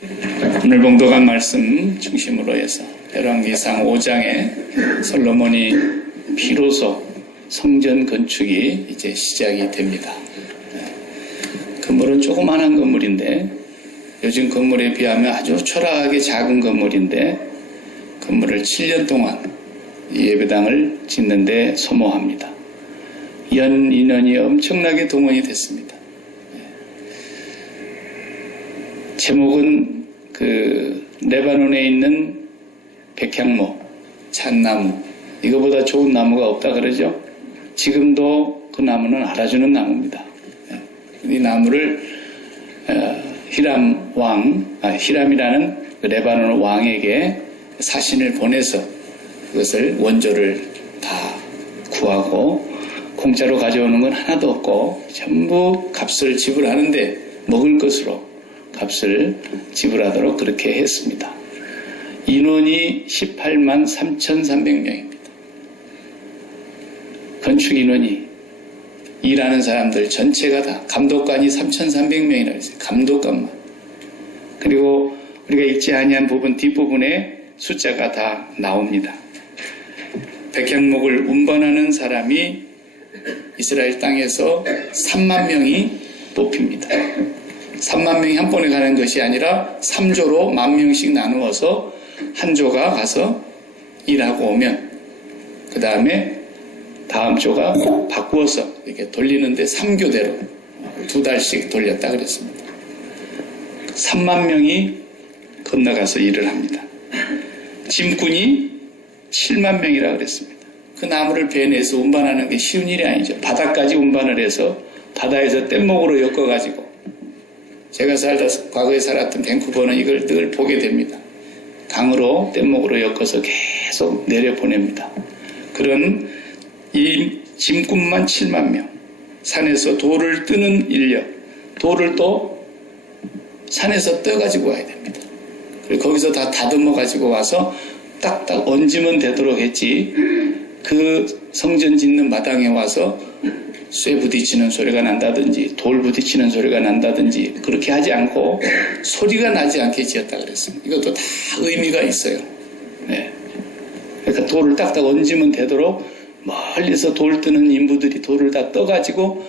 오늘 봉독한 말씀 중심으로 해서 열왕기상 5장에 솔로몬이 비로소 성전 건축이 이제 시작이 됩니다. 건물은 조그만한 건물인데 요즘 건물에 비하면 아주 초라하게 작은 건물인데 건물을 7년 동안 예배당을 짓는데 소모합니다. 연 인원이 엄청나게 동원이 됐습니다. 제목은 레바논에 있는 백향목, 잣나무, 이거보다 좋은 나무가 없다 그러죠. 지금도 그 나무는 알아주는 나무입니다. 이 나무를 히람이라는 레바논 왕에게 사신을 보내서 그것을 원조를 다 구하고 공짜로 가져오는 건 하나도 없고 전부 값을 지불하는데 먹을 것으로 값을 지불하도록 그렇게 했습니다. 인원이 18만 3,300명입니다. 건축 인원이 일하는 사람들 전체가 다 감독관이 3,300명이라고 했어요. 감독관만. 그리고 우리가 읽지 아니한 부분 뒷부분에 숫자가 다 나옵니다. 백향목을 운반하는 사람이 이스라엘 땅에서 3만 명이 뽑힙니다. 3만 명이 한 번에 가는 것이 아니라 3조로 10,000명씩 나누어서 한 조가 가서 일하고 오면 그 다음에 다음 조가 바꾸어서 이렇게 돌리는데 3교대로 2달씩 돌렸다 그랬습니다. 3만 명이 건너가서 일을 합니다. 짐꾼이 7만 명이라 그랬습니다. 그 나무를 배에 내서 운반하는 게 쉬운 일이 아니죠. 바다까지 운반을 해서 바다에서 뗏목으로 엮어가지고 제가 과거에 살았던 밴쿠버는 이걸 늘 보게 됩니다. 강으로 뗏목으로 엮어서 계속 내려보냅니다. 그런 이 짐꾼만 7만 명, 산에서 돌을 뜨는 인력, 돌을 또 산에서 떠가지고 와야 됩니다. 그리고 거기서 다 다듬어 가지고 와서 딱딱 얹으면 되도록 했지 그 성전 짓는 마당에 와서 쇠 부딪히는 소리가 난다든지 돌 부딪히는 소리가 난다든지 그렇게 하지 않고 소리가 나지 않게 지었다 그랬습니다. 이것도 다 의미가 있어요. 네. 그러니까 돌을 딱딱 얹으면 되도록 멀리서 돌 뜨는 인부들이 돌을 다 떠가지고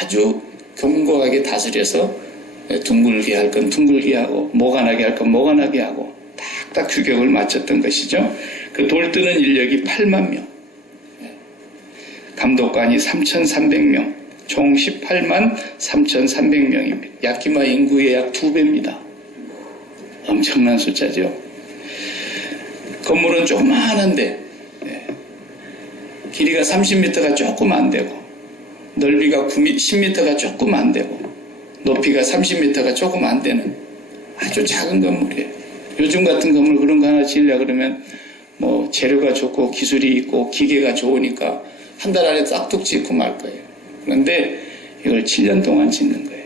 아주 견고하게 다스려서 둥글게 할 건 둥글게 하고 모가나게 할 건 모가나게 하고 딱딱 규격을 맞췄던 것이죠. 그 돌 뜨는 인력이 8만 명, 감독관이 3,300명, 총 18만 3,300명입니다. 야키마 인구의 약 2배입니다. 엄청난 숫자죠. 건물은 조그만한데 길이가 30m가 조금 안 되고 넓이가 10m가 조금 안 되고 높이가 30m가 조금 안 되는 아주 작은 건물이에요. 요즘 같은 건물 그런 거 하나 지으려고 그러면 뭐 재료가 좋고 기술이 있고 기계가 좋으니까 한 달 안에 싹둑 짓고 말 거예요. 그런데 이걸 7년 동안 짓는 거예요.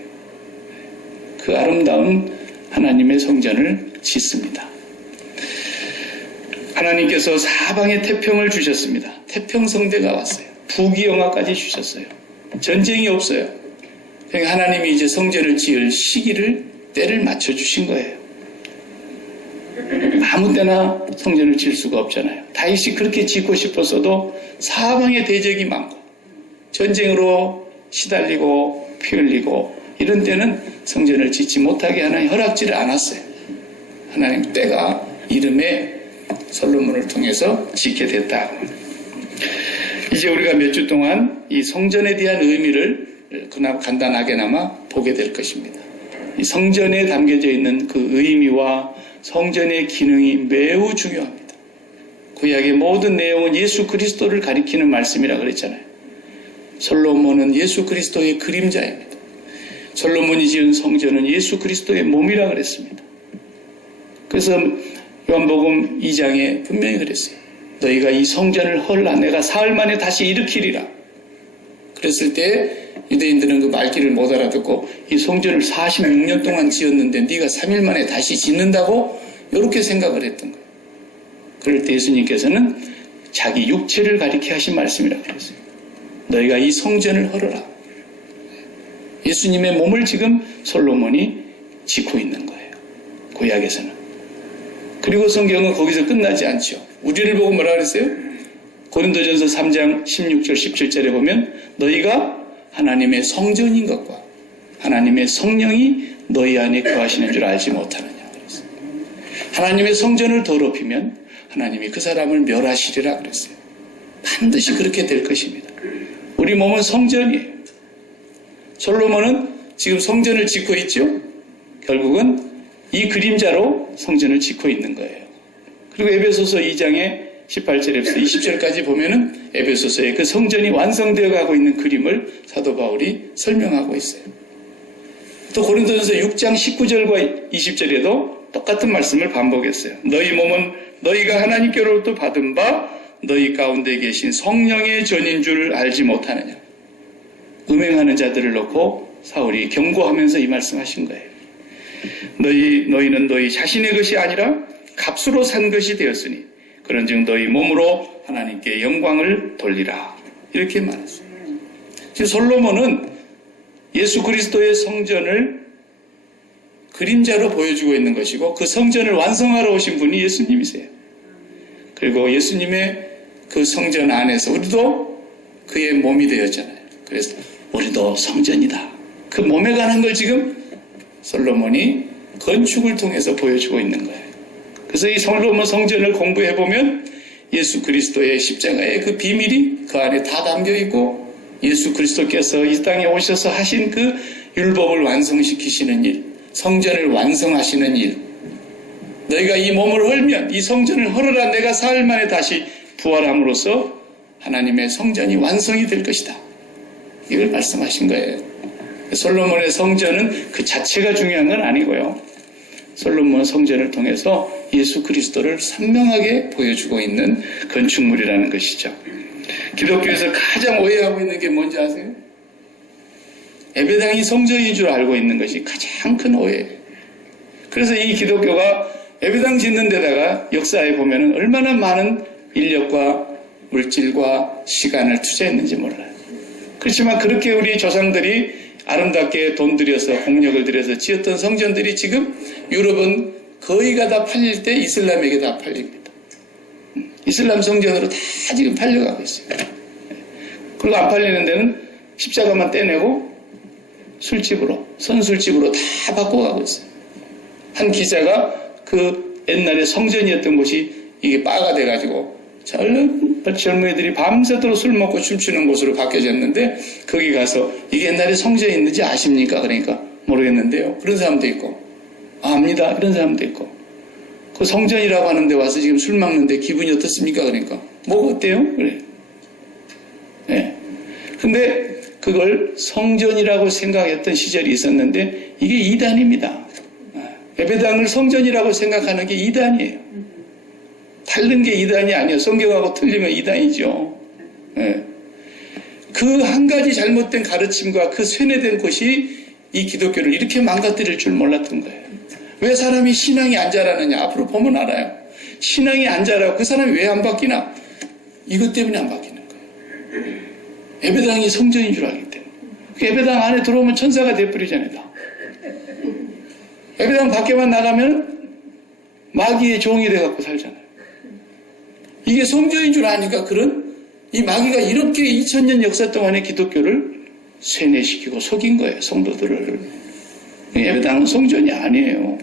그 아름다운 하나님의 성전을 짓습니다. 하나님께서 사방에 태평을 주셨습니다. 태평성대가 왔어요. 부귀영화까지 주셨어요. 전쟁이 없어요. 그러니까 하나님이 이제 성전을 지을 시기를 때를 맞춰주신 거예요. 아무 때나 성전을 지을 수가 없잖아요. 다윗이 그렇게 짓고 싶었어도 사방에 대적이 많고 전쟁으로 시달리고 피 흘리고 이런 때는 성전을 짓지 못하게 하나님 허락지를 않았어요. 하나님 때가 이름에 솔로몬을 통해서 짓게 됐다. 이제 우리가 몇 주 동안 이 성전에 대한 의미를 그나마 간단하게나마 보게 될 것입니다. 이 성전에 담겨져 있는 그 의미와 성전의 기능이 매우 중요합니다. 구약의 모든 내용은 예수 그리스도를 가리키는 말씀이라 그랬잖아요. 솔로몬은 예수 그리스도의 그림자입니다. 솔로몬이 지은 성전은 예수 그리스도의 몸이라 그랬습니다. 그래서 요한복음 2장에 분명히 그랬어요. 너희가 이 성전을 헐라 내가 사흘 만에 다시 일으키리라. 그랬을 때 유대인들은 그 말귀를 못 알아듣고 이 성전을 46년 동안 지었는데 네가 3일 만에 다시 짓는다고? 이렇게 생각을 했던 거예요. 그럴 때 예수님께서는 자기 육체를 가리켜 하신 말씀이라고 그랬어요. 너희가 이 성전을 헐어라. 예수님의 몸을 지금 솔로몬이 짓고 있는 거예요. 구약에서는. 그리고 성경은 거기서 끝나지 않죠. 우리를 보고 뭐라 그랬어요? 고린도전서 3장 16절 17절에 보면 너희가 하나님의 성전인 것과 하나님의 성령이 너희 안에 거하시는 줄 알지 못하느냐 그랬어요. 하나님의 성전을 더럽히면 하나님이 그 사람을 멸하시리라 그랬어요. 반드시 그렇게 될 것입니다. 우리 몸은 성전이에요. 솔로몬은 지금 성전을 짓고 있죠. 결국은 이 그림자로 성전을 짓고 있는 거예요. 그리고 에베소서 2장에 18절에서 20절까지 보면은 에베소서의 그 성전이 완성되어 가고 있는 그림을 사도 바울이 설명하고 있어요. 또 고린도전서 6장 19절과 20절에도 똑같은 말씀을 반복했어요. 너희 몸은 너희가 하나님께로부터 받은 바 너희 가운데 계신 성령의 전인 줄 알지 못하느냐. 음행하는 자들을 놓고 사울이 경고하면서 이 말씀하신 거예요. 너희는 너희 자신의 것이 아니라 값으로 산 것이 되었으니 그런즉 너희 몸으로 하나님께 영광을 돌리라. 이렇게 말했어요. 지금 솔로몬은 예수 그리스도의 성전을 그림자로 보여주고 있는 것이고 그 성전을 완성하러 오신 분이 예수님이세요. 그리고 예수님의 그 성전 안에서 우리도 그의 몸이 되었잖아요. 그래서 우리도 성전이다. 그 몸에 관한 걸 지금 솔로몬이 건축을 통해서 보여주고 있는 거예요. 그래서 이 솔로몬 성전을 공부해보면 예수 그리스도의 십자가의 그 비밀이 그 안에 다 담겨 있고 예수 그리스도께서 이 땅에 오셔서 하신 그 율법을 완성시키시는 일, 성전을 완성하시는 일, 너희가 이 몸을 헐면 이 성전을 헐어라 내가 사흘 만에 다시 부활함으로써 하나님의 성전이 완성이 될 것이다. 이걸 말씀하신 거예요. 솔로몬의 성전은 그 자체가 중요한 건 아니고요. 솔로몬 성전을 통해서 예수 그리스도를 선명하게 보여주고 있는 건축물이라는 것이죠. 기독교에서 가장 오해하고 있는 게 뭔지 아세요? 예배당이 성전인 줄 알고 있는 것이 가장 큰 오해예요. 그래서 이 기독교가 예배당 짓는 데다가 역사에 보면 얼마나 많은 인력과 물질과 시간을 투자했는지 몰라요. 그렇지만 그렇게 우리 조상들이 아름답게 돈 들여서 공력을 들여서 지었던 성전들이 지금 유럽은 거의가 다 팔릴 때 이슬람에게 다 팔립니다. 이슬람 성전으로 다 지금 팔려가고 있어요. 그리고 안 팔리는 데는 십자가만 떼내고 술집으로, 선술집으로 다 바꿔가고 있어요. 한 기자가 그 옛날에 성전이었던 곳이 이게 바가 돼가지고 젊은이들이 밤새도록 술 먹고 춤추는 곳으로 바뀌어졌는데 거기 가서 이게 옛날에 성전이 있는지 아십니까? 그러니까 모르겠는데요. 그런 사람도 있고 압니다. 이런 사람도 있고 그 성전이라고 하는데 와서 지금 술 먹는데 기분이 어떻습니까? 그러니까 뭐가 어때요? 그래. 네. 근데 그걸 성전이라고 생각했던 시절이 있었는데 이게 이단입니다. 예배당을 성전이라고 생각하는 게 이단이에요. 다른 게 이단이 아니에요. 성경하고 틀리면 이단이죠. 네. 그 한 가지 잘못된 가르침과 그 쇠뇌된 것이 이 기독교를 이렇게 망가뜨릴 줄 몰랐던 거예요. 왜 사람이 신앙이 안 자라느냐? 앞으로 보면 알아요. 신앙이 안 자라고 그 사람이 왜 안 바뀌나? 이것 때문에 안 바뀌는 거예요. 예배당이 성전인 줄 알기 때문에. 그 예배당 안에 들어오면 천사가 돼버리잖아요. 다. 예배당 밖에만 나가면 마귀의 종이 돼갖고 살잖아요. 이게 성전인 줄 아니까 그런 이 마귀가 이렇게 2000년 역사 동안에 기독교를 쇠뇌시키고 속인 거예요. 성도들을. 예배당은 성전이 아니에요.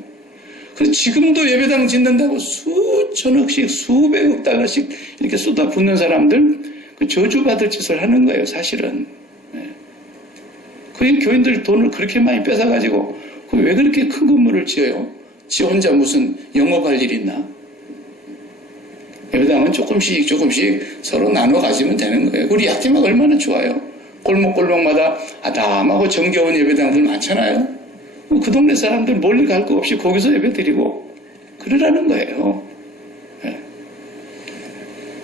그래서 지금도 예배당 짓는다고 수천억씩 수백억 달러씩 이렇게 쏟아붓는 사람들 그 저주받을 짓을 하는 거예요. 사실은. 그 교인들 돈을 그렇게 많이 뺏어가지고 왜 그렇게 큰 건물을 지어요? 지 혼자 무슨 영업할 일 있나? 예배당은 조금씩 서로 나눠 가지면 되는 거예요. 우리 약지막 얼마나 좋아요. 골목골목마다 아담하고 정겨운 예배당들 많잖아요. 그 동네 사람들 멀리 갈 거 없이 거기서 예배 드리고 그러라는 거예요. 네.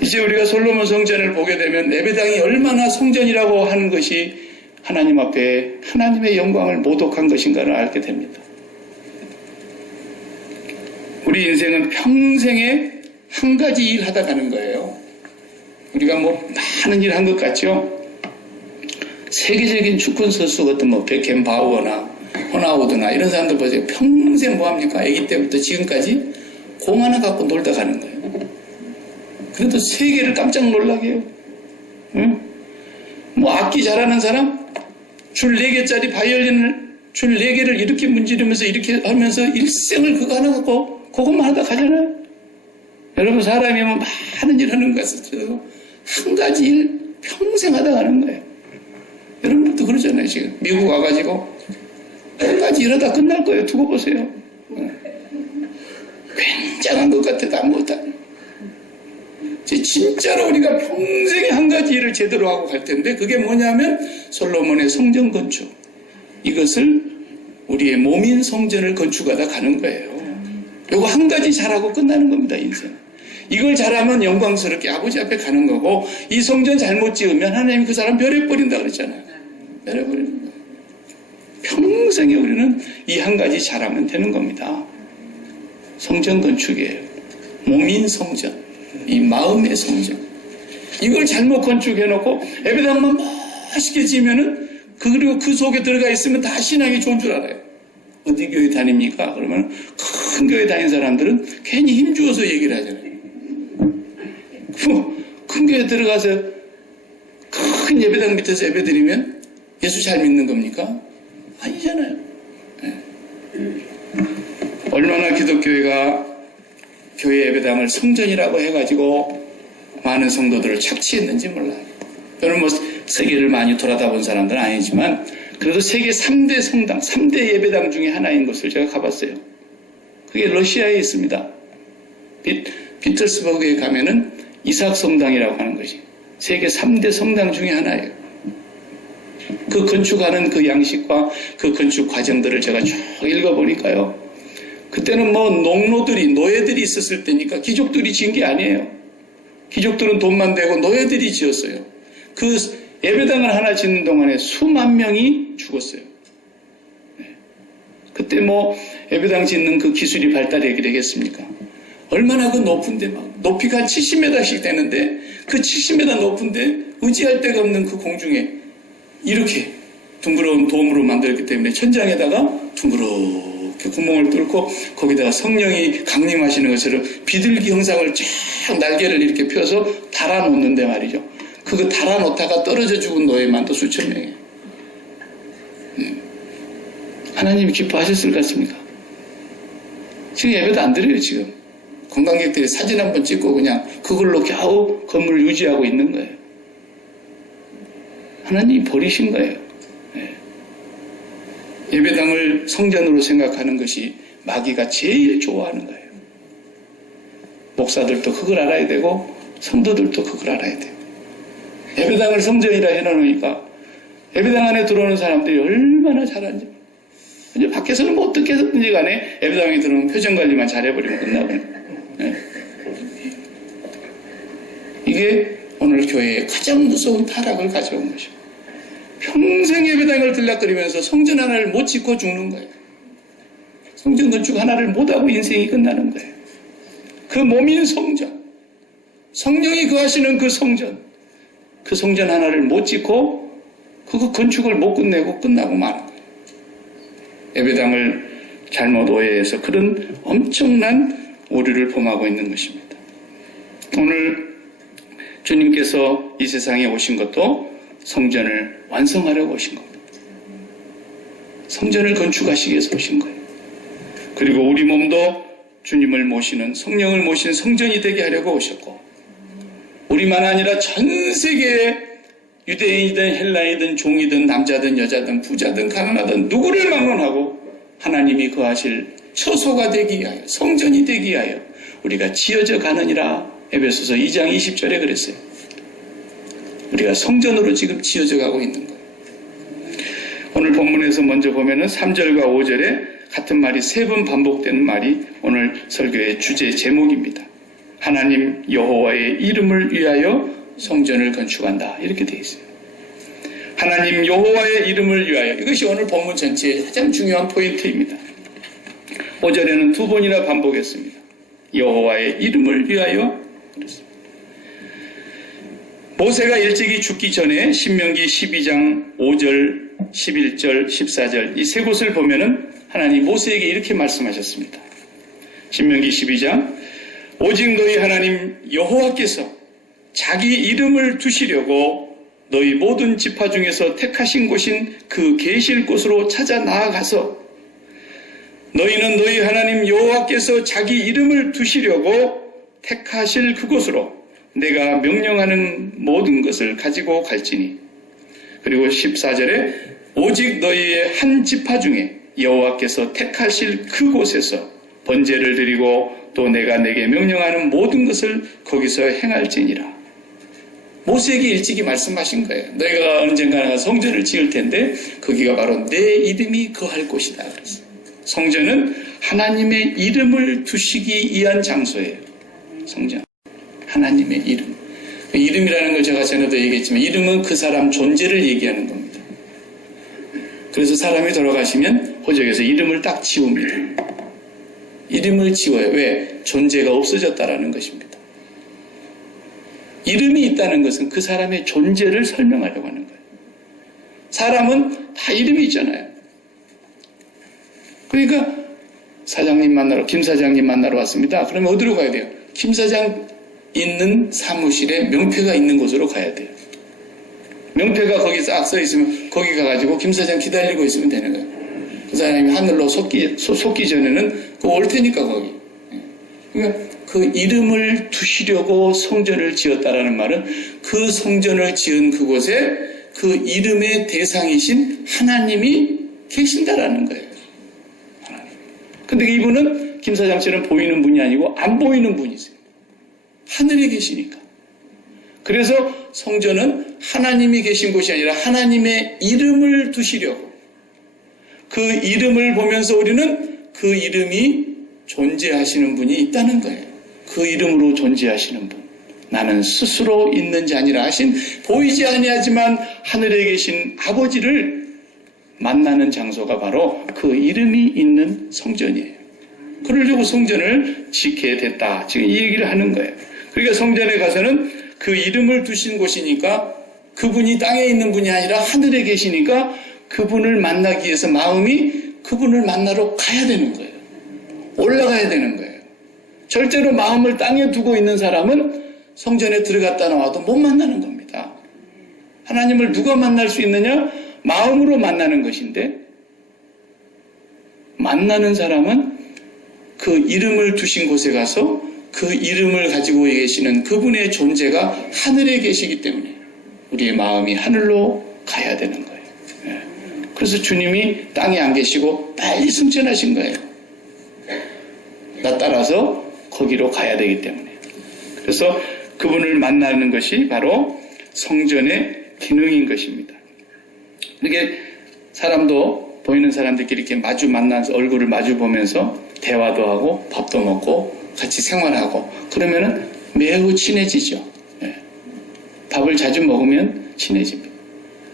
이제 우리가 솔로몬 성전을 보게 되면 예배당이 얼마나 성전이라고 하는 것이 하나님 앞에 하나님의 영광을 모독한 것인가를 알게 됩니다. 우리 인생은 평생에 한 가지 일 하다 가는 거예요. 우리가 뭐 많은 일 한 것 같죠? 세계적인 축구 선수 같은 뭐 베켄바우어나 호나우드나 이런 사람들 보세요. 평생 뭐합니까? 아기 때부터 지금까지 공 하나 갖고 놀다 가는 거예요. 그래도 세계를 깜짝 놀라게 해요. 응? 뭐 악기 잘하는 사람? 줄 4개짜리 바이올린을 줄 4개를 이렇게 문지르면서 이렇게 하면서 일생을 그거 하나 갖고 그것만 하다 가잖아요. 여러분 사람이 뭐 많은 일 하는 것 같아서 한 가지 일 평생 하다 가는 거예요. 여러분도 그러잖아요. 지금 미국 와가지고 한 가지 일하다 끝날 거예요. 두고 보세요. 굉장한 것 같아도 아무것도 안 해요. 진짜로 우리가 평생에 한 가지 일을 제대로 하고 갈 텐데 그게 뭐냐면 솔로몬의 성전 건축. 이것을 우리의 몸인 성전을 건축하다 가는 거예요. 이거 한 가지 잘하고 끝나는 겁니다. 인생. 이걸 잘하면 영광스럽게 아버지 앞에 가는 거고 이 성전 잘못 지으면 하나님이 그 사람 멸해버린다 그랬잖아요. 멸해버리는 거예요. 평생에 우리는 이 한 가지 잘하면 되는 겁니다. 성전 건축이에요. 몸인 성전. 이 마음의 성전. 이걸 잘못 건축해놓고 예배당만 멋있게 지으면은 그리고 그 속에 들어가 있으면 다 신앙이 좋은 줄 알아요. 어디 교회 다닙니까? 그러면 큰 교회 다닌 사람들은 괜히 힘주어서 얘기를 하잖아요. 큰 교회 들어가서 큰 예배당 밑에서 예배 드리면 예수 잘 믿는 겁니까? 아니잖아요. 네. 얼마나 기독교회가 교회 예배당을 성전이라고 해가지고 많은 성도들을 착취했는지 몰라요. 저는 뭐 세계를 많이 돌아다 본 사람들은 아니지만 그래도 세계 3대 성당, 3대 예배당 중에 하나인 곳을 제가 가봤어요. 그게 러시아에 있습니다. 피터스버그에 가면은 이삭 성당이라고 하는 것이 세계 3대 성당 중에 하나예요. 그 건축하는 그 양식과 그 건축 과정들을 제가 쭉 읽어보니까요. 그때는 뭐 노예들이 있었을 때니까 귀족들이 지은 게 아니에요. 귀족들은 돈만 대고 노예들이 지었어요. 그 예배당을 하나 짓는 동안에 수만 명이 죽었어요. 그때 뭐 예배당 짓는 그 기술이 발달하게 되겠습니까? 얼마나 그 높은데 막 높이가 한 70m씩 되는데 그 70m 높은데 의지할 데가 없는 그 공중에 이렇게 둥그러운 돔으로 만들었기 때문에 천장에다가 둥그렇게 구멍을 뚫고 거기다가 성령이 강림하시는 것처럼 비둘기 형상을 쫙 날개를 이렇게 펴서 달아놓는데 말이죠. 그거 달아놓다가 떨어져 죽은 노예만도 수천 명이에요. 하나님이 기뻐하셨을 것 같습니까? 지금 예배도 안 드려요. 지금 관광객들이 사진 한번 찍고 그냥 그걸로 겨우 건물을 유지하고 있는 거예요. 하나님이 버리신 거예요. 예배당을 성전으로 생각하는 것이 마귀가 제일 좋아하는 거예요. 목사들도 그걸 알아야 되고 성도들도 그걸 알아야 돼요. 예배당을 성전이라 해놓으니까 예배당 안에 들어오는 사람들이 얼마나 잘하는지. 이제 밖에서는 뭐 어떻게 했든지 간에 예배당에 들어오면 표정관리만 잘해버리면 끝나거든요. 네. 이게 오늘 교회의 가장 무서운 타락을 가져온 것입니다. 평생 예배당을 들락거리면서 성전 하나를 못 짓고 죽는 거예요. 성전 건축 하나를 못하고 인생이 끝나는 거예요. 그 몸인 성전, 성령이 거하시는 그 성전 하나를 못 짓고 그거 건축을 못 끝내고 끝나고 마는 거예요. 예배당을 잘못 오해해서 그런 엄청난 오류를 범하고 있는 것입니다. 오늘 주님께서 이 세상에 오신 것도 성전을 완성하려고 오신 겁니다. 성전을 건축하시기 위해서 오신 거예요. 그리고 우리 몸도 주님을 모시는 성령을 모시는 성전이 되게 하려고 오셨고 우리만 아니라 전 세계에 유대인이든 헬라이든 종이든 남자든 여자든 부자든 가난하든 누구를 막론하고 하나님이 거하실 처소가 되기 위하여 성전이 되기 위하여 우리가 지어져 가느니라 에베소서 2장 20절에 그랬어요. 우리가 성전으로 지금 지어져 가고 있는 거예요. 오늘 본문에서 먼저 보면은 3절과 5절에 같은 말이 3번 반복되는 말이 오늘 설교의 주제 제목입니다. 하나님 여호와의 이름을 위하여 성전을 건축한다. 이렇게 되어 있어요. 하나님 여호와의 이름을 위하여. 이것이 오늘 본문 전체의 가장 중요한 포인트입니다. 5절에는 2번이나 반복했습니다. 여호와의 이름을 위하여. 그렇습니다. 모세가 일찍이 죽기 전에 신명기 12장 5절 11절, 14절 이 세 곳을 보면은 하나님 모세에게 이렇게 말씀하셨습니다. 신명기 12장 오직 너희 하나님 여호와께서 자기 이름을 두시려고 너희 모든 지파 중에서 택하신 곳인 그 계실 곳으로 찾아 나아가서 너희는 너희 하나님 여호와께서 자기 이름을 두시려고 택하실 그곳으로 내가 명령하는 모든 것을 가지고 갈지니. 그리고 14절에 오직 너희의 한 지파 중에 여호와께서 택하실 그곳에서 번제를 드리고 또 내가 내게 명령하는 모든 것을 거기서 행할지니라. 모세에게 일찍이 말씀하신 거예요. 너희가 언젠가 성전을 지을 텐데 거기가 바로 내 이름이 거할 곳이다. 그랬어요. 성전은 하나님의 이름을 두시기 위한 장소예요. 성전. 하나님의 이름. 이름이라는 걸 제가 전에도 얘기했지만 이름은 그 사람 존재를 얘기하는 겁니다. 그래서 사람이 돌아가시면 호적에서 이름을 딱 지웁니다. 이름을 지워요. 왜? 존재가 없어졌다라는 것입니다. 이름이 있다는 것은 그 사람의 존재를 설명하려고 하는 거예요. 사람은 다 이름이 있잖아요. 그러니까 사장님 만나러, 김 사장님 만나러 왔습니다. 그러면 어디로 가야 돼요? 김 사장 있는 사무실에 명패가 있는 곳으로 가야 돼요. 명패가 거기 싹 써 있으면 거기 가가지고 김 사장 기다리고 있으면 되는 거예요. 그 사람이 하늘로 솟기 전에는 올 테니까 거기. 그러니까 그 이름을 두시려고 성전을 지었다라는 말은 그 성전을 지은 그곳에 그 이름의 대상이신 하나님이 계신다라는 거예요. 하나님. 근데 이분은 김 사장처럼 보이는 분이 아니고 안 보이는 분이세요. 하늘에 계시니까. 그래서 성전은 하나님이 계신 곳이 아니라 하나님의 이름을 두시려고. 그 이름을 보면서 우리는 그 이름이 존재하시는 분이 있다는 거예요. 그 이름으로 존재하시는 분. 나는 스스로 있는 자 아니라 하신 보이지 아니하지만 하늘에 계신 아버지를 만나는 장소가 바로 그 이름이 있는 성전이에요. 그러려고 성전을 짓게 됐다. 지금 이 얘기를 하는 거예요. 그러니까 성전에 가서는 그 이름을 두신 곳이니까 그분이 땅에 있는 분이 아니라 하늘에 계시니까 그분을 만나기 위해서 마음이 그분을 만나러 가야 되는 거예요. 올라가야 되는 거예요. 절대로 마음을 땅에 두고 있는 사람은 성전에 들어갔다 나와도 못 만나는 겁니다. 하나님을 누가 만날 수 있느냐? 마음으로 만나는 것인데 만나는 사람은 그 이름을 두신 곳에 가서 그 이름을 가지고 계시는 그분의 존재가 하늘에 계시기 때문에 우리의 마음이 하늘로 가야 되는 거예요. 그래서 주님이 땅에 안 계시고 빨리 승천하신 거예요. 나 따라서 거기로 가야 되기 때문에. 그래서 그분을 만나는 것이 바로 성전의 기능인 것입니다. 이렇게 사람도 보이는 사람들끼리 이렇게 마주 만나서 얼굴을 마주 보면서 대화도 하고 밥도 먹고 같이 생활하고 그러면은 매우 친해지죠. 밥을 자주 먹으면 친해집니다.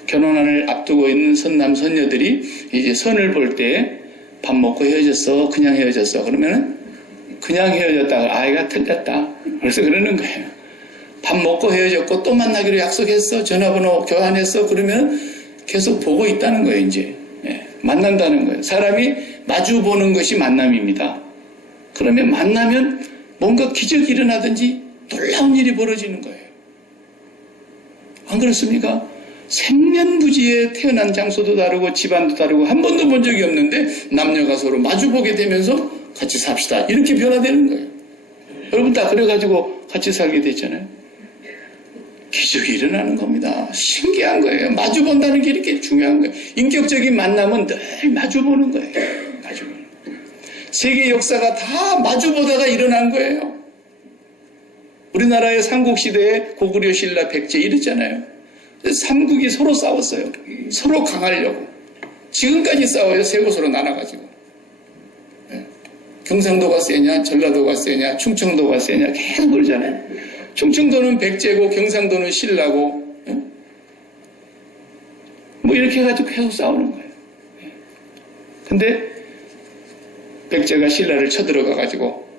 결혼을 앞두고 있는 선남 선녀들이 이제 선을 볼 때 밥 먹고 헤어졌어, 그냥 헤어졌어. 그러면은 그냥 헤어졌다가 아이가 틀렸다. 그래서 그러는 거예요. 밥 먹고 헤어졌고 또 만나기로 약속했어, 전화번호 교환했어. 그러면 계속 보고 있다는 거예요. 이제 만난다는 거예요. 사람이 마주 보는 것이 만남입니다. 그러면 만나면 뭔가 기적이 일어나든지 놀라운 일이 벌어지는 거예요. 안 그렇습니까? 생면부지에 태어난 장소도 다르고 집안도 다르고 한 번도 본 적이 없는데 남녀가 서로 마주보게 되면서 같이 삽시다. 이렇게 변화되는 거예요. 여러분 다 그래가지고 같이 살게 됐잖아요. 기적이 일어나는 겁니다. 신기한 거예요. 마주본다는 게 이렇게 중요한 거예요. 인격적인 만남은 늘 마주보는 거예요. 마주보는 거예요. 세계 역사가 다 마주보다가 일어난 거예요. 우리나라의 삼국시대에 고구려, 신라, 백제 이랬잖아요. 삼국이 서로 싸웠어요. 서로 강하려고. 지금까지 싸워요. 세 곳으로 나눠가지고. 경상도가 세냐, 전라도가 세냐, 충청도가 세냐 계속 그러잖아요. 충청도는 백제고 경상도는 신라고 뭐 이렇게 해가지고 계속 싸우는 거예요. 근데 백제가 신라를 쳐들어가가지고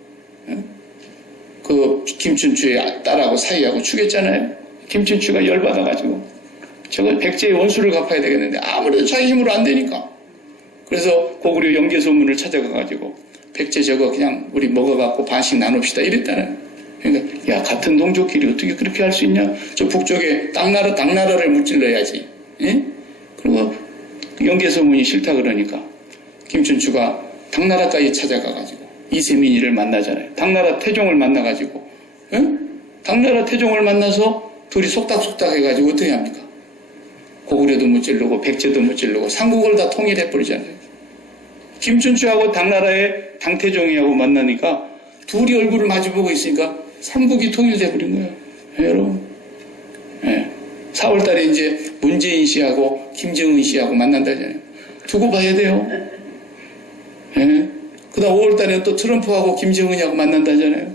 그 김춘추의 딸하고 사이하고 죽였잖아요. 김춘추가 열받아가지고 저거 백제의 원수를 갚아야 되겠는데 아무래도 자기 힘으로 안 되니까. 그래서 고구려 영계소문을 찾아가가지고 백제 저거 그냥 우리 먹어갖고 반씩 나눕시다 이랬다는. 그러니까 야 같은 동족끼리 어떻게 그렇게 할 수 있냐? 저 북쪽에 당나라를 무찔러야지. 예? 그리고 영계소문이 싫다 그러니까 김춘추가 당나라까지 찾아가가지고 이세민이를 만나잖아요. 당나라 태종을 만나가지고 예? 당나라 태종을 만나서 둘이 속닥속닥 해가지고 어떻게 합니까? 고구려도 무찔르고 백제도 무찔르고 삼국을 다 통일해버리잖아요. 김춘추하고 당나라의 당태종이하고 만나니까 둘이 얼굴을 마주보고 있으니까 삼국이 통일돼버린 거예요. 네, 여러분. 네. 4월달에 이제 문재인 씨하고 김정은 씨하고 만난다잖아요. 두고 봐야 돼요. 네. 그 다음 5월달에 또 트럼프하고 김정은하고 만난다잖아요.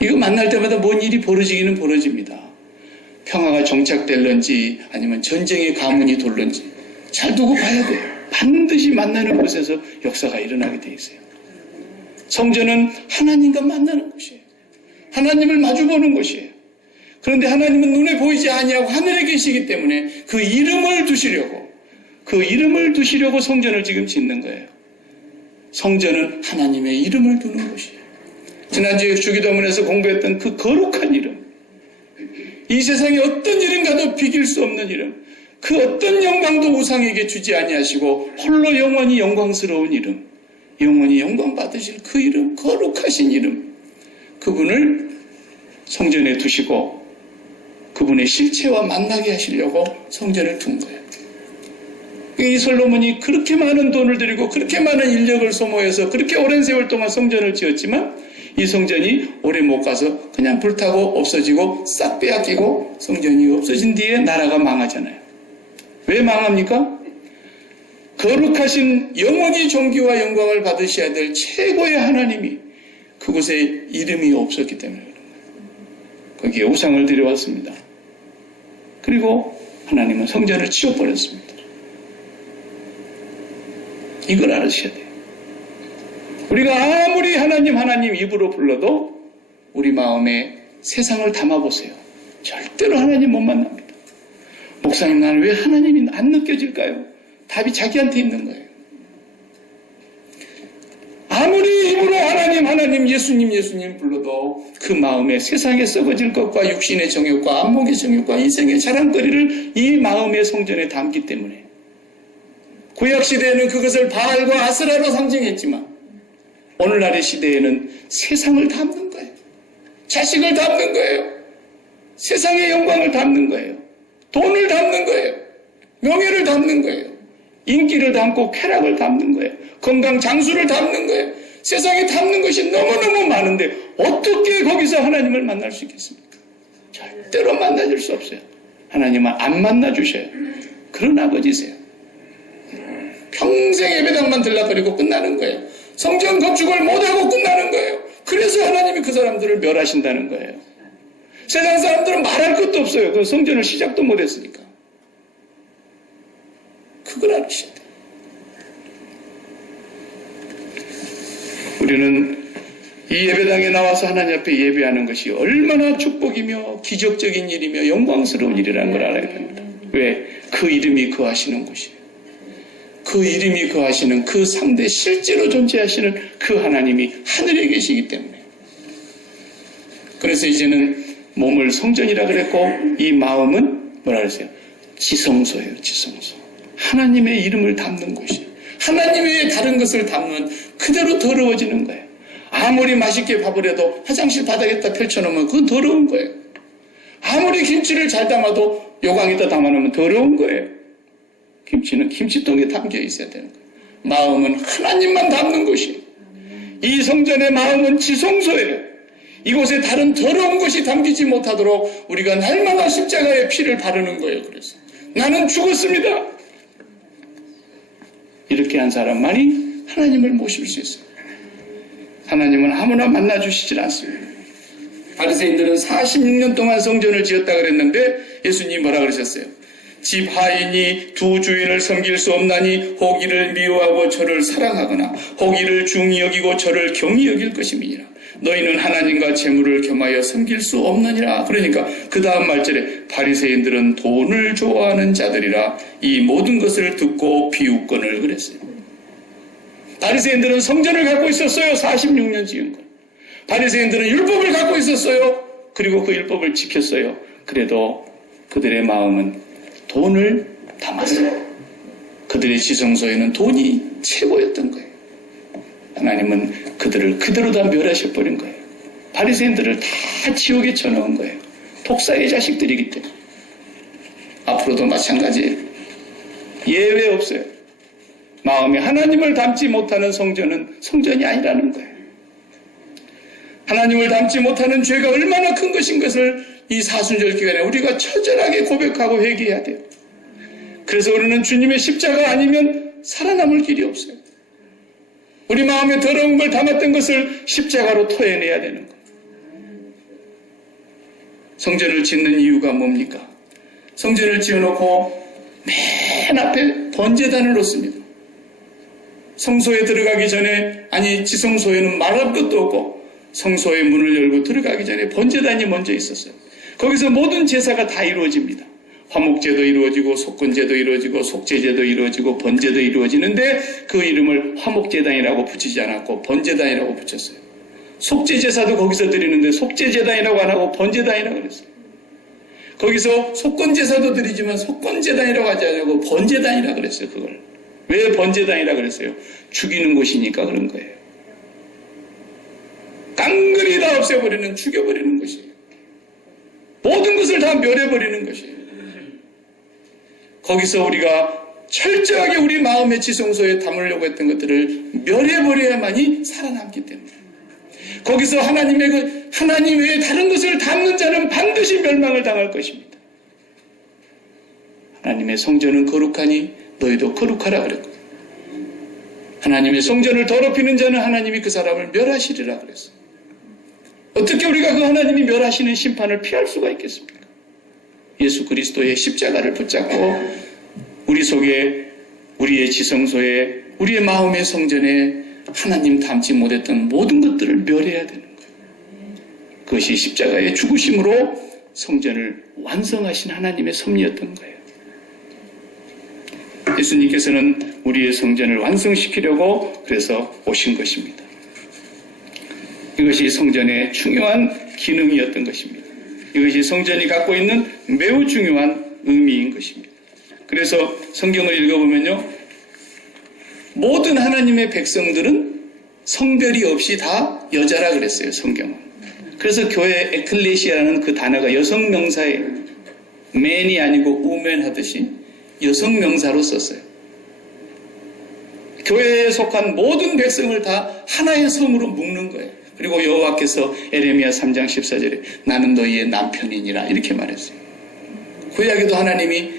이거 만날 때마다 뭔 일이 벌어지기는 벌어집니다. 평화가 정착될런지 아니면 전쟁의 가문이 돌런지 잘 두고 봐야 돼요. 반드시 만나는 곳에서 역사가 일어나게 돼 있어요. 성전은 하나님과 만나는 곳이에요. 하나님을 마주보는 곳이에요. 그런데 하나님은 눈에 보이지 아니하고 하늘에 계시기 때문에 그 이름을 두시려고 성전을 지금 짓는 거예요. 성전은 하나님의 이름을 두는 곳이에요. 지난주에 주기도문에서 공부했던 그 거룩한 이름, 이 세상에 어떤 이름과도 비길 수 없는 이름, 그 어떤 영광도 우상에게 주지 아니하시고 홀로 영원히 영광스러운 이름, 영원히 영광 받으실 그 이름, 거룩하신 이름, 그분을 성전에 두시고 그분의 실체와 만나게 하시려고 성전을 둔 거예요. 이 솔로몬이 그렇게 많은 돈을 들이고 그렇게 많은 인력을 소모해서 그렇게 오랜 세월 동안 성전을 지었지만 이 성전이 오래 못 가서 그냥 불타고 없어지고 싹 빼앗기고 성전이 없어진 뒤에 나라가 망하잖아요. 왜 망합니까? 거룩하신 영원히 존귀와 영광을 받으셔야 될 최고의 하나님이 그곳에 이름이 없었기 때문에 그런 거예요. 거기에 우상을 들여왔습니다. 그리고 하나님은 성전을 치워버렸습니다. 이걸 알으셔야 돼요. 우리가 아무리 하나님 입으로 불러도 우리 마음에 세상을 담아보세요. 절대로 하나님 못 만납니다. 목사님, 나는 왜 하나님이 안 느껴질까요? 답이 자기한테 있는 거예요. 아무리 입으로 하나님, 예수님 불러도 그 마음에 세상에 썩어질 것과 육신의 정욕과 안목의 정욕과 인생의 자랑거리를 이 마음의 성전에 담기 때문에 구약시대에는 그것을 바알과 아스라로 상징했지만 오늘날의 시대에는 세상을 담는 거예요. 자식을 담는 거예요. 세상의 영광을 담는 거예요. 돈을 담는 거예요. 명예를 담는 거예요. 인기를 담고 쾌락을 담는 거예요. 건강 장수를 담는 거예요. 세상에 담는 것이 너무너무 많은데 어떻게 거기서 하나님을 만날 수 있겠습니까? 절대로 만나줄 수 없어요. 하나님은 안 만나주셔요. 그런 아버지세요. 평생 예배당만 들락거리고 끝나는 거예요. 성전 건축을 못하고 끝나는 거예요. 그래서 하나님이 그 사람들을 멸하신다는 거예요. 세상 사람들은 말할 것도 없어요. 그 성전을 시작도 못했으니까. 그걸 알으셔야 돼요. 우리는 이 예배당에 나와서 하나님 앞에 예배하는 것이 얼마나 축복이며 기적적인 일이며 영광스러운 일이라는 걸 알아야 됩니다. 왜? 그 이름이 거하시는 곳이에요. 그 이름이 거하시는 그 상대 실제로 존재하시는 그 하나님이 하늘에 계시기 때문에. 그래서 이제는 몸을 성전이라 그랬고 이 마음은 뭐라 그랬어요? 지성소예요. 지성소. 하나님의 이름을 담는 곳이에요. 하나님 외에 다른 것을 담으면 그대로 더러워지는 거예요. 아무리 맛있게 밥을 해도 화장실 바닥에다 펼쳐놓으면 그건 더러운 거예요. 아무리 김치를 잘 담아도 요강에다 담아놓으면 더러운 거예요. 김치는 김치통에 담겨 있어야 되는 거예요. 마음은 하나님만 담는 곳이에요. 이 성전의 마음은 지성소예요. 이곳에 다른 더러운 것이 담기지 못하도록 우리가 날마다 십자가의 피를 바르는 거예요. 그래서 나는 죽었습니다. 이렇게 한 사람만이 하나님을 모실 수 있어요. 하나님은 아무나 만나주시질 않습니다. 바리새인들은 46년 동안 성전을 지었다 그랬는데 예수님이 뭐라 그러셨어요? 집 하인이 두 주인을 섬길 수 없나니 호기를 미워하고 저를 사랑하거나 호기를 중히 여기고 저를 경히 여길 것임이니라. 너희는 하나님과 재물을 겸하여 섬길 수 없느니라. 그러니까 그 다음 말절에 바리새인들은 돈을 좋아하는 자들이라 이 모든 것을 듣고 비웃거늘 그랬어요. 바리새인들은 성전을 갖고 있었어요. 46년 지은 거. 바리새인들은 율법을 갖고 있었어요. 그리고 그 율법을 지켰어요. 그래도 그들의 마음은 돈을 담았어요. 그들의 지성소에는 돈이 최고였던 거예요. 하나님은 그들을 그대로 다 멸하셔버린 거예요. 바리새인들을 다 지옥에 쳐넣은 거예요. 독사의 자식들이기 때문에. 앞으로도 마찬가지예요. 예외 없어요. 마음에 하나님을 담지 못하는 성전은 성전이 아니라는 거예요. 하나님을 담지 못하는 죄가 얼마나 큰 것인 것을 이 사순절 기간에 우리가 처절하게 고백하고 회개해야 돼요. 그래서 우리는 주님의 십자가 아니면 살아남을 길이 없어요. 우리 마음에 더러운 걸 담았던 것을 십자가로 토해내야 되는 거예요. 성전을 짓는 이유가 뭡니까? 성전을 지어놓고 맨 앞에 번제단을 놓습니다. 성소에 들어가기 전에, 아니 지성소에는 말할 것도 없고 성소의 문을 열고 들어가기 전에 번제단이 먼저 있었어요. 거기서 모든 제사가 다 이루어집니다. 화목제도 이루어지고 속건제도 이루어지고 속죄제도 이루어지고 번제도 이루어지는데 그 이름을 화목제단이라고 붙이지 않았고 번제단이라고 붙였어요. 속죄제사도 거기서 드리는데 속죄제단이라고 안 하고 번제단이라고 그랬어요. 거기서 속건제사도 드리지만 속건제단이라고 하지 않고 번제단이라고 그랬어요. 그걸. 왜 번제단이라고 그랬어요? 죽이는 곳이니까 그런 거예요. 깡그리 다 없애버리는, 죽여버리는 것이에요. 모든 것을 다 멸해버리는 것이에요. 거기서 우리가 철저하게 우리 마음의 지성소에 담으려고 했던 것들을 멸해버려야만이 살아남기 때문에. 거기서 하나님 외에 다른 것을 담는 자는 반드시 멸망을 당할 것입니다. 하나님의 성전은 거룩하니 너희도 거룩하라 그랬고, 하나님의 성전을 더럽히는 자는 하나님이 그 사람을 멸하시리라 그랬어요. 어떻게 우리가 그 하나님이 멸하시는 심판을 피할 수가 있겠습니까? 예수 그리스도의 십자가를 붙잡고 우리 속에, 우리의 지성소에, 우리의 마음의 성전에 하나님 닮지 못했던 모든 것들을 멸해야 되는 거예요. 그것이 십자가의 죽으심으로 성전을 완성하신 하나님의 섭리였던 거예요. 예수님께서는 우리의 성전을 완성시키려고 그래서 오신 것입니다. 이것이 성전의 중요한 기능이었던 것입니다. 이것이 성전이 갖고 있는 매우 중요한 의미인 것입니다. 그래서 성경을 읽어보면요, 모든 하나님의 백성들은 성별이 없이 다 여자라 그랬어요, 성경은. 그래서 교회 에클레시아라는 그 단어가 여성 명사예요. 맨이 아니고 우맨 하듯이 여성 명사로 썼어요. 교회에 속한 모든 백성을 다 하나의 성으로 묶는 거예요. 그리고 여호와께서 에레미야 3장 14절에 나는 너희의 남편이니라 이렇게 말했어요. 구약에도 하나님이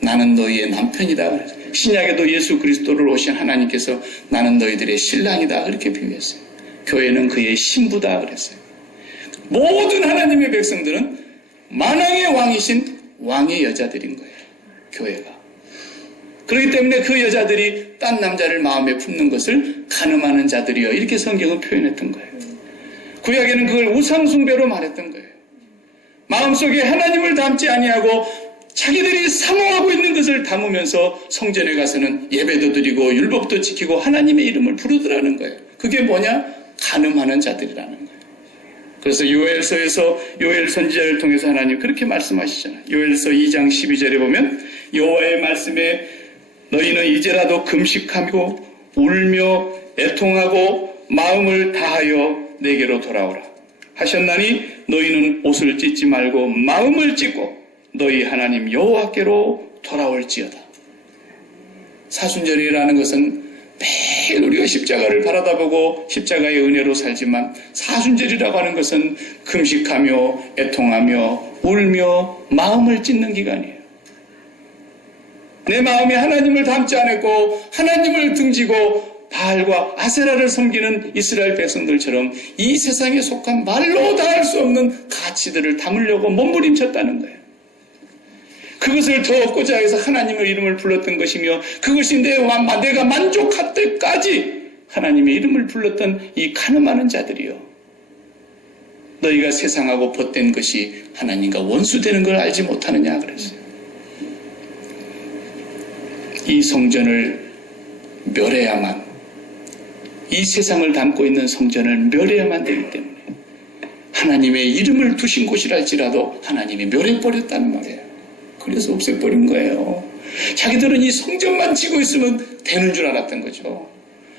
나는 너희의 남편이다 그랬어요. 신약에도 예수 그리스도를 오신 하나님께서 나는 너희들의 신랑이다 그렇게 비유했어요. 교회는 그의 신부다 그랬어요. 모든 하나님의 백성들은 만왕의 왕이신 왕의 여자들인 거예요. 교회가. 그렇기 때문에 그 여자들이 딴 남자를 마음에 품는 것을 간음하는 자들이여 이렇게 성경은 표현했던 거예요. 구약에는 그걸 우상숭배로 말했던 거예요. 마음속에 하나님을 담지 아니하고 자기들이 사모하고 있는 것을 담으면서 성전에 가서는 예배도 드리고 율법도 지키고 하나님의 이름을 부르더라는 거예요. 그게 뭐냐? 간음하는 자들이라는 거예요. 그래서 요엘서에서 요엘 선지자를 통해서 하나님 그렇게 말씀하시잖아요. 요엘서 2장 12절에 보면 여호와의 말씀에 너희는 이제라도 금식하고 울며 애통하고 마음을 다하여 내게로 돌아오라 하셨나니 너희는 옷을 찢지 말고 마음을 찢고 너희 하나님 여호와께로 돌아올지어다. 사순절이라는 것은 매일 우리가 십자가를 바라다보고 십자가의 은혜로 살지만 사순절이라고 하는 것은 금식하며 애통하며 울며 마음을 찢는 기간이에요. 내 마음에 하나님을 담지 않았고 하나님을 등지고 바알과 아세라를 섬기는 이스라엘 백성들처럼 이 세상에 속한 말로 다 할 수 없는 가치들을 담으려고 몸부림쳤다는 거예요. 그것을 더 얻고자 해서 하나님의 이름을 불렀던 것이며 그것이 내가 만족할 때까지 하나님의 이름을 불렀던 이 간음하는 자들이요. 너희가 세상하고 벗된 것이 하나님과 원수되는 걸 알지 못하느냐 그랬어요. 이 성전을 멸해야만, 이 세상을 담고 있는 성전을 멸해야만 되기 때문에 하나님의 이름을 두신 곳이랄지라도 하나님이 멸해버렸다는 말이에요. 그래서 없애버린 거예요. 자기들은 이 성전만 지고 있으면 되는 줄 알았던 거죠.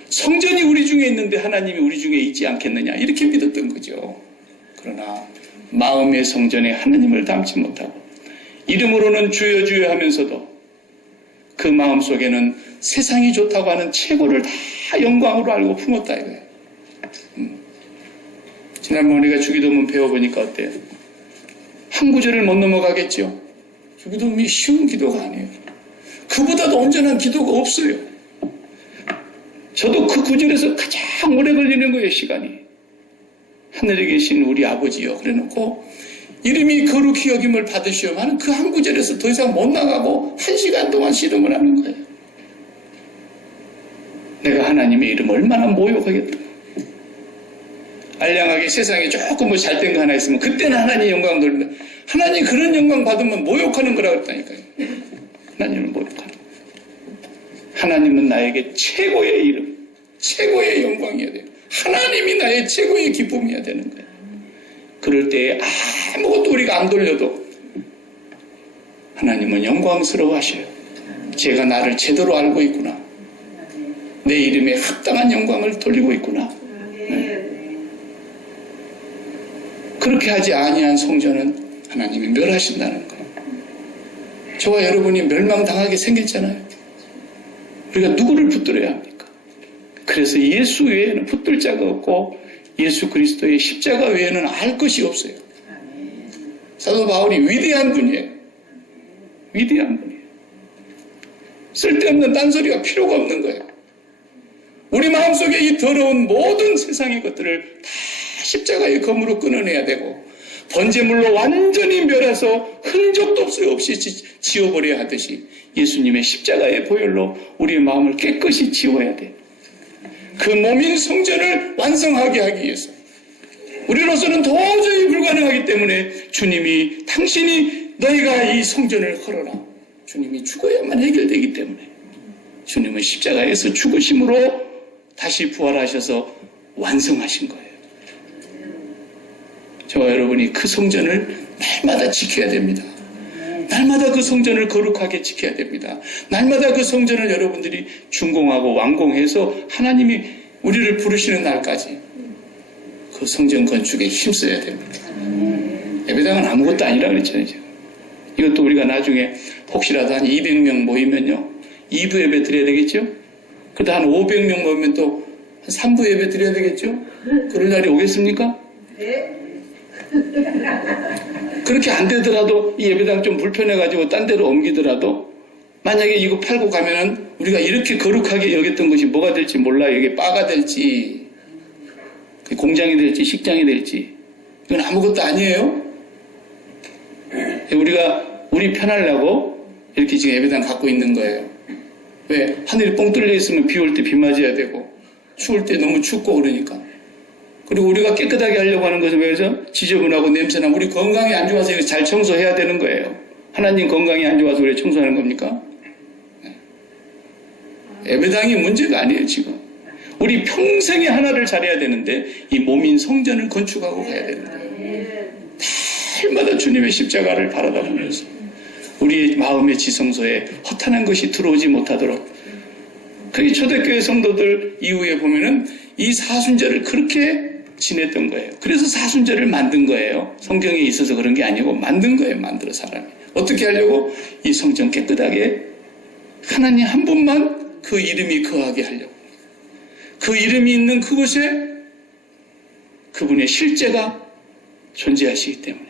성전이 우리 중에 있는데 하나님이 우리 중에 있지 않겠느냐 이렇게 믿었던 거죠. 그러나 마음의 성전에 하나님을 담지 못하고 이름으로는 주여 주여 하면서도 그 마음속에는 세상이 좋다고 하는 최고를 다 영광으로 알고 품었다 이거예요. 지난번 우리가 주기도문 배워보니까 어때요? 한 구절을 못 넘어가겠죠? 주기도문이 쉬운 기도가 아니에요. 그보다도 온전한 기도가 없어요. 저도 그 구절에서 가장 오래 걸리는 거예요, 시간이. 하늘에 계신 우리 아버지요. 그래 놓고 이름이 거룩히 여김을 받으시오만 그 한 구절에서 더 이상 못 나가고 1시간 동안 씨름을 하는 거예요. 내가 하나님의 이름 얼마나 모욕하겠다. 알량하게 세상에 조금 뭐 잘된 거 하나 있으면 그때는 하나님 영광 돌린다. 하나님 그런 영광 받으면 모욕하는 거라고 했다니까요. 하나님을 모욕하는 거예요. 하나님은 나에게 최고의 이름, 최고의 영광이어야 돼요. 하나님이 나의 최고의 기쁨이어야 되는 거예요. 그럴 때 아무것도 우리가 안 돌려도 하나님은 영광스러워 하셔요. 제가 나를 제대로 알고 있구나. 내 이름에 합당한 영광을 돌리고 있구나. 네. 그렇게 하지 아니한 성전은 하나님이 멸하신다는 거예요. 저와 여러분이 멸망당하게 생겼잖아요. 우리가 누구를 붙들어야 합니까? 그래서 예수 외에는 붙들 자가 없고 예수 그리스도의 십자가 외에는 알 것이 없어요. 사도 바울이 위대한 분이에요. 위대한 분이에요. 쓸데없는 딴소리가 필요가 없는 거예요. 우리 마음속에 이 더러운 모든 세상의 것들을 다 십자가의 검으로 끊어내야 되고 번제물로 완전히 멸해서 흔적도 없이 지워버려야 하듯이 예수님의 십자가의 보혈로 우리의 마음을 깨끗이 지워야 돼요. 그 몸인 성전을 완성하게 하기 위해서 우리로서는 도저히 불가능하기 때문에 주님이 당신이 너희가 이 성전을 헐어라. 주님이 죽어야만 해결되기 때문에 주님은 십자가에서 죽으심으로 다시 부활하셔서 완성하신 거예요. 저와 여러분이 그 성전을 날마다 지켜야 됩니다. 날마다 그 성전을 거룩하게 지켜야 됩니다. 날마다 그 성전을 여러분들이 준공하고 완공해서 하나님이 우리를 부르시는 날까지 그 성전 건축에 힘써야 됩니다. 예배당은 아무것도 아니라 그랬잖아요. 이것도 우리가 나중에 혹시라도 한 200명 모이면요 2부 예배 드려야 되겠죠? 그러다 한 500명 모이면 또 한 3부 예배 드려야 되겠죠? 그럴 날이 오겠습니까? 네. 그렇게 안 되더라도 이 예배당 좀 불편해가지고 딴 데로 옮기더라도 만약에 이거 팔고 가면은 우리가 이렇게 거룩하게 여겼던 것이 뭐가 될지 몰라요. 이게 바가 될지 공장이 될지 식장이 될지 이건 아무것도 아니에요. 우리가 우리 편하려고 이렇게 지금 예배당 갖고 있는 거예요. 왜? 하늘이 뻥 뚫려 있으면 비 올 때 비 맞아야 되고 추울 때 너무 춥고 그러니까. 그리고 우리가 깨끗하게 하려고 하는 것은 왜죠? 지저분하고 냄새나 우리 건강이 안 좋아서 이거 잘 청소해야 되는 거예요. 하나님 건강이 안 좋아서 우리 청소하는 겁니까? 예배당이 문제가 아니에요 지금. 우리 평생에 하나를 잘해야 되는데 이 몸인 성전을 건축하고 가야 되는 거예요. 날마다 주님의 십자가를 바라다 보면서 우리의 마음의 지성소에 허탄한 것이 들어오지 못하도록. 그게 초대교회 성도들 이후에 보면은 이 사순절을 그렇게 지냈던 거예요. 그래서 사순절을 만든 거예요. 성경에 있어서 그런 게 아니고 만든 거예요. 만들어 사람이. 어떻게 하려고? 이 성전 깨끗하게 하나님 한 분만 그 이름이 거하게 하려고. 그 이름이 있는 그곳에 그분의 실제가 존재하시기 때문에.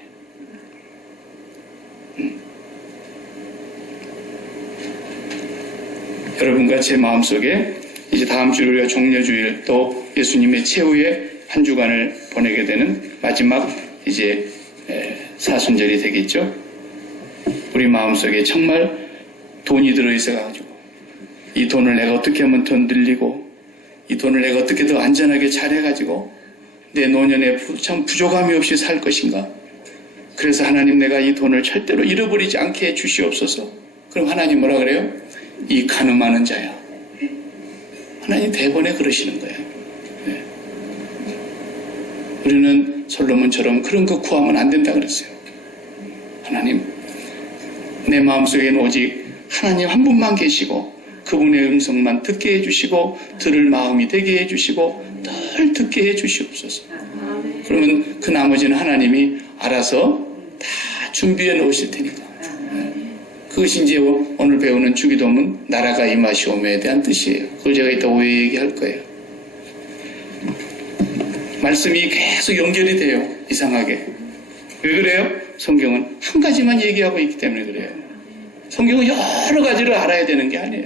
여러분과 제 마음속에 이제 다음 주일 우리가 종려주일 또 예수님의 최후의 한 주간을 보내게 되는 마지막 이제 사순절이 되겠죠. 우리 마음속에 정말 돈이 들어있어가지고 이 돈을 내가 어떻게 하면 더 늘리고 이 돈을 내가 어떻게 더 안전하게 잘해가지고 내 노년에 참 부족함이 없이 살 것인가. 그래서 하나님 내가 이 돈을 절대로 잃어버리지 않게 해주시옵소서. 그럼 하나님 뭐라 그래요? 이 간음하는 자야. 하나님 대번에 그러시는 거예요. 네. 우리는 솔로몬처럼 그런 거 구하면 안 된다 그랬어요. 하나님 내 마음속에는 오직 하나님 한 분만 계시고 그분의 음성만 듣게 해주시고 들을 마음이 되게 해주시고 늘 듣게 해주시옵소서. 그러면 그 나머지는 하나님이 알아서 다 준비해 놓으실 테니까. 그것이 이제 오늘 배우는 주기도문 나라가 임하시오며에 대한 뜻이에요. 그걸 제가 이따 오해 얘기할 거예요. 말씀이 계속 연결이 돼요. 이상하게. 왜 그래요? 성경은 한 가지만 얘기하고 있기 때문에 그래요. 성경은 여러 가지를 알아야 되는 게 아니에요.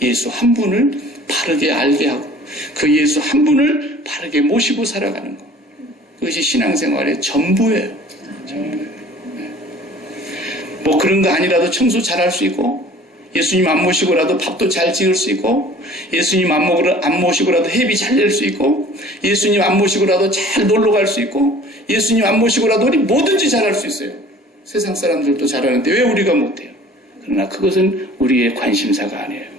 예수 한 분을 바르게 알게 하고 그 예수 한 분을 바르게 모시고 살아가는 것. 그것이 신앙생활의 전부예요. 전부예요. 뭐 그런 거 아니라도 청소 잘할 수 있고 예수님 안 모시고라도 밥도 잘 지을 수 있고 예수님 안 모시고라도 회비 잘 낼 수 있고 예수님 안 모시고라도 잘 놀러 갈 수 있고 예수님 안 모시고라도 우리 뭐든지 잘할 수 있어요. 세상 사람들도 잘하는데 왜 우리가 못해요? 그러나 그것은 우리의 관심사가 아니에요.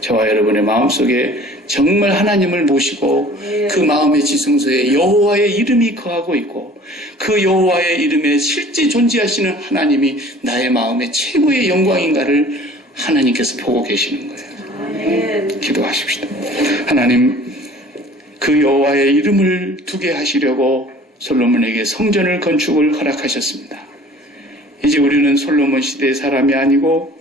저와 여러분의 마음속에 정말 하나님을 모시고 그 마음의 지성소에 여호와의 이름이 거하고 있고 그 여호와의 이름에 실제 존재하시는 하나님이 나의 마음의 최고의 영광인가를 하나님께서 보고 계시는 거예요. 기도하십시다. 하나님 그 여호와의 이름을 두게 하시려고 솔로몬에게 성전을 건축을 허락하셨습니다. 이제 우리는 솔로몬 시대의 사람이 아니고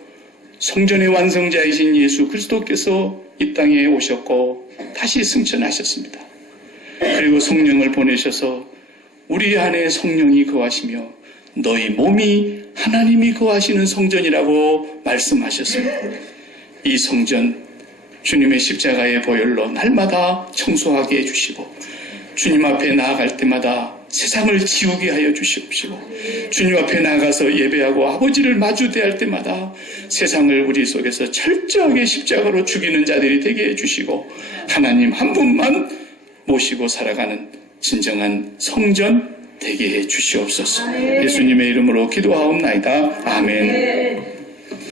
성전의 완성자이신 예수 그리스도께서 이 땅에 오셨고 다시 승천하셨습니다. 그리고 성령을 보내셔서 우리 안에 성령이 거하시며 너희 몸이 하나님이 거하시는 성전이라고 말씀하셨습니다. 이 성전 주님의 십자가의 보혈로 날마다 청소하게 해주시고 주님 앞에 나아갈 때마다 세상을 지우게 하여 주시옵시고 주님 앞에 나가서 예배하고 아버지를 마주 대할 때마다 세상을 우리 속에서 철저하게 십자가로 죽이는 자들이 되게 해주시고 하나님 한 분만 모시고 살아가는 진정한 성전 되게 해 주시옵소서. 예수님의 이름으로 기도하옵나이다. 아멘.